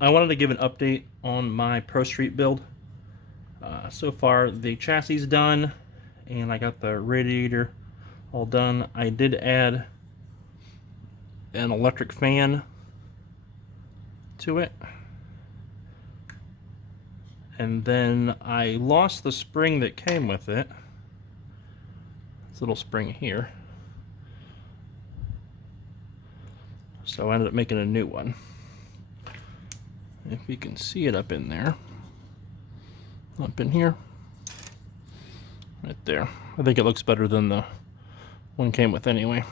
I wanted to give an update on my Pro Street build. So far, the chassis is done, and I got the radiator all done. I did add an electric fan to it, and then I lost the spring that came with it. This little spring here. So I ended up making a new one. If you can see it up in there. Up in here. Right there. I think it looks better than the one came with anyway.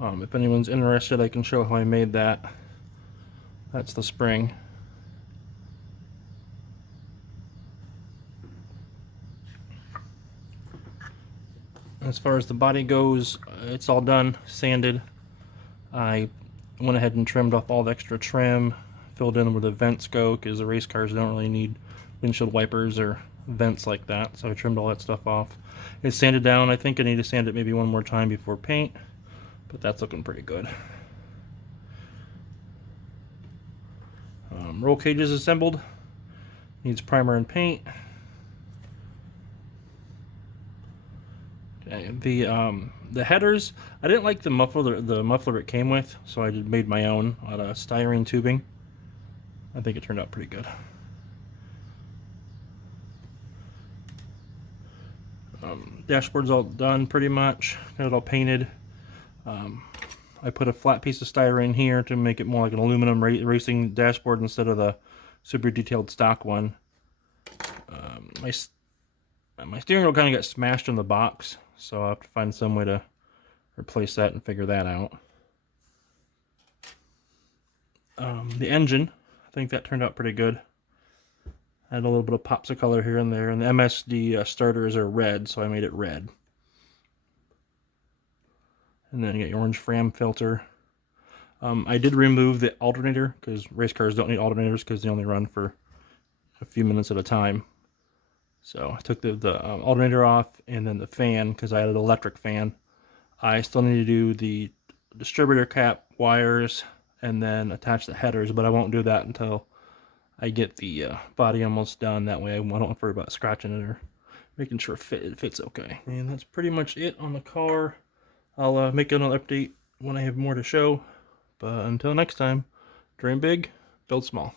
If anyone's interested, I can show how I made that. That's the spring. As far as the body goes, it's all done, sanded. I went ahead and trimmed off all the extra trim, filled in where the vents go, because the race cars don't really need windshield wipers or vents like that, so I trimmed all that stuff off. It's sanded down. I think I need to sand it maybe one more time before paint, but that's looking pretty good. Roll cages assembled. Needs primer and paint. Okay, the headers, I didn't like the muffler it came with, so I made my own out of styrene tubing. I think it turned out pretty good. Dashboard's all done pretty much. Got it all painted. I put a flat piece of styrene here to make it more like an aluminum racing dashboard instead of the super detailed stock one. My steering wheel kind of got smashed in the box, so I'll have to find some way to replace that and figure that out. The engine, I think that turned out pretty good. I had a little bit of pops of color here and there, and the MSD starters are red, so I made it red. And then you get your orange Fram filter. I did remove the alternator, because race cars don't need alternators because they only run for a few minutes at a time. So I took the alternator off, and then the fan, because I had an electric fan. I still need to do the distributor cap wires and then attach the headers, but I won't do that until I get the body almost done. That way I don't have to worry about scratching it or making sure it fits okay. And that's pretty much it on the car. I'll make another update when I have more to show. But until next time, dream big, build small.